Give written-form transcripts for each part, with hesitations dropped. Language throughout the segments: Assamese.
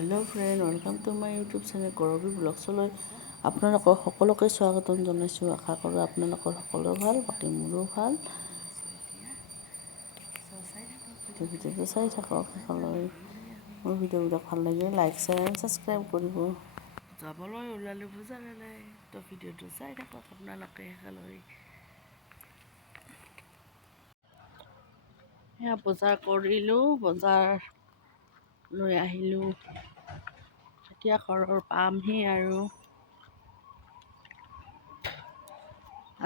Hello' friend, welcome to my YouTube channel Karabi ব্লগছলৈ আপোনালোকক সকলোকে স্বাগতম জনাইছোঁ। আশা কৰোঁ আপোনালোকৰ সকলো ভাল, বাকী মোৰো ভাল। ভিডিঅ'টো চাই থাকক শেষলৈ। মোৰ ভিডিঅ'বিলাক ভাল লাগে লাইক শ্বেয়াৰ এণ্ড ছাবস্ক্ৰাইব কৰিব। যাবলৈ ওলালোঁ বজাৰলৈ, তো ভিডিঅ'টো চাই থাকক আপোনালোকে শেষলৈ। সেয়া বজাৰ কৰিলোঁ, বজাৰ লৈ আহিলোঁ। এতিয়া ঘৰৰ পামহি আৰু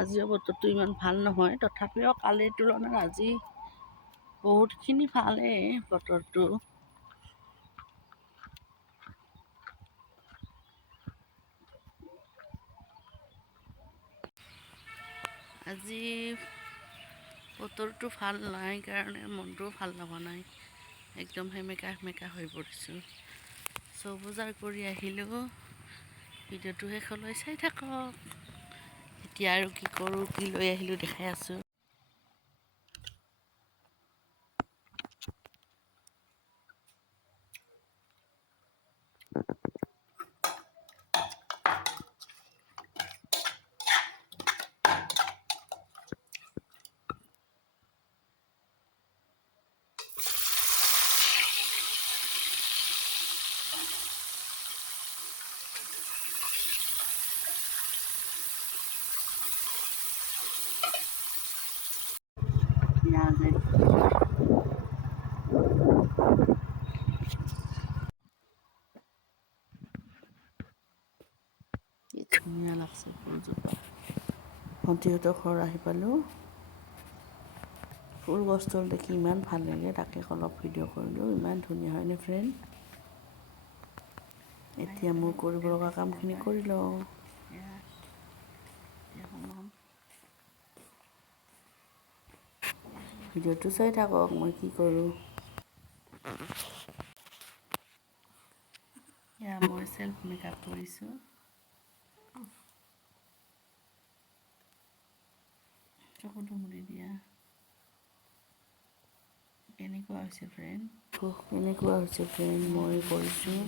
আজিও বতৰটো ইমান ভাল নহয়, তথাপিও কালিৰ তুলনাত আজি বহুতখিনি ভালেই বতৰটো। আজি বতৰটো ভাল নাই কাৰণে মনটোও ভাল লগা নাই, একদম সেমেকা সেমেকা হৈ পৰিছোঁ। বজাৰ কৰি আহিলোঁ, ভিডিঅ'টো শেষলৈ চাই থাকক। এতিয়া আৰু কি কৰোঁ, কি লৈ আহিলোঁ দেখাই আছোঁ। কি ধুনীয়া লাগছে ফুলজোপা। ভণ্টিহঁতৰ ঘৰ আহি পালোঁ। ফুল গছডাল দেখি ইমান ভাল লাগে, তাকে অলপ ভিডিঅ' কৰিলোঁ। ইমান ধুনীয়া হয়নে ফ্ৰেণ্ড? এতিয়া মোৰ কৰিব লগা কামখিনি কৰি লওঁ। ভিডিঅ'টো চাই থাকক, মই কি কৰোঁ। এয়া মই চেল্ফ মেকআপ কৰিছোঁ। চকুটো মুদি দিয়া। কেনেকুৱা হৈছে ফ্ৰেণ্ড? মই কৰিছোঁ।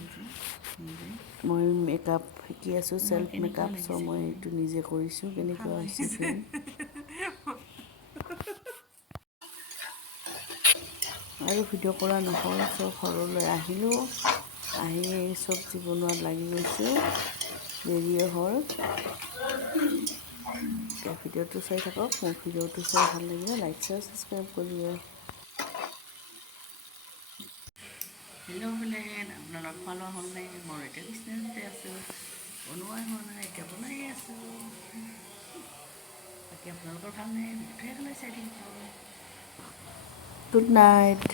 মই মেকআপ শিকি আছোঁ, চেল্ফ মেকআপ। মই এইটো নিজে কৰিছোঁ। কেনেকুৱা হৈছে ফ্ৰেণ্ড? আৰু ভিডিঅ' কৰা নহ'ল, ঘৰলৈ আহিলোঁ। আহি চব্জি বনোৱাত লাগি গৈছোঁ, দেৰিয়ে হ'ল। ভিডিঅ'টো চাই থাকক। মোৰ ভিডিঅ'টো চাই ভাল লাগিলে লাইক শ্বেয়াৰ ছাবস্ক্ৰাইব কৰিব। হেল্ল' ফ্ৰেণ্ড, আপোনালোক খোৱা লোৱা হ'ল নাই? মই এতিয়া বিচনাতে আছোঁ, বনোৱাই হোৱা নাই, এতিয়া বনাই আছোঁ। বাকী আপোনালোকৰ ভাল নাই? ভিডিঅ'টো চাই থাকিব। Good night.